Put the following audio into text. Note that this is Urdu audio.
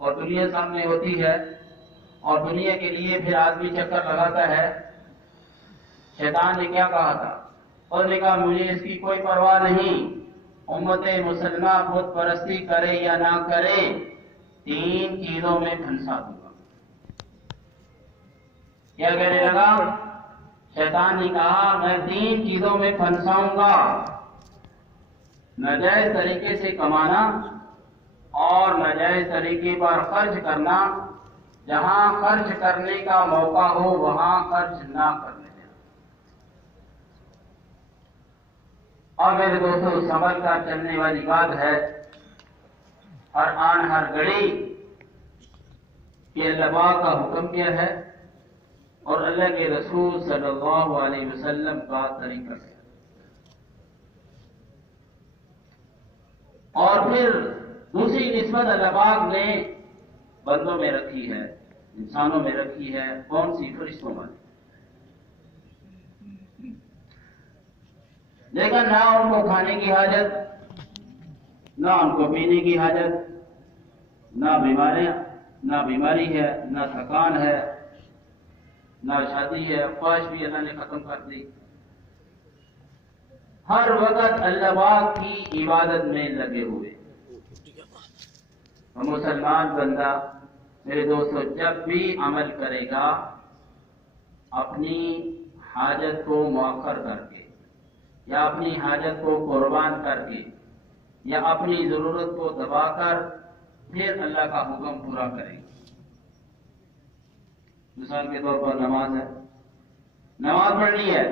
اور دنیا سامنے ہوتی ہے اور دنیا کے لیے پھر آدمی چکر لگاتا ہے. شیطان نے کیا کہا تھا؟ اور نے کہا مجھے اس کی کوئی پرواہ نہیں، امت مسلمہ بت پرستی کرے یا نہ کرے 3 چیزوں میں پھنسا دوں گا. کیا کہنے لگا؟ شیطان نے کہا میں 3 چیزوں میں پھنساؤں گا، ناجائز طریقے سے کمانا اور ناجائز طریقے پر خرچ کرنا، جہاں خرچ کرنے کا موقع ہو وہاں خرچ نہ کرنے دینا. اور میرے دوستوں سنبھل کر چلنے والی بات ہے، ہر آن ہر گھڑی کہ اللہ پاک کا حکم کیا ہے اور اللہ کے رسول صلی اللہ علیہ وسلم کا طریقہ ہے. اور پھر دوسری نسبت اللہ پاک نے بندوں میں رکھی ہے، انسانوں میں رکھی ہے. کون سی؟ فرشتوں میں. لیکن نہ ان کو کھانے کی حاجت، نہ ان کو پینے کی حاجت، نہ بیماری ہے، نہ تھکان ہے، نہ شادی ہے، خواہش بھی اللہ نے ختم کر دی. ہر وقت اللہ پاک کی عبادت میں لگے ہوئے. مسلمان بندہ میرے دوستو جب بھی عمل کرے گا اپنی حاجت کو مؤخر کر کے یا اپنی حاجت کو قربان کر کے یا اپنی ضرورت کو دبا کر پھر اللہ کا حکم پورا کرے گا. مثال کے طور پر نماز ہے، نماز پڑھنی ہے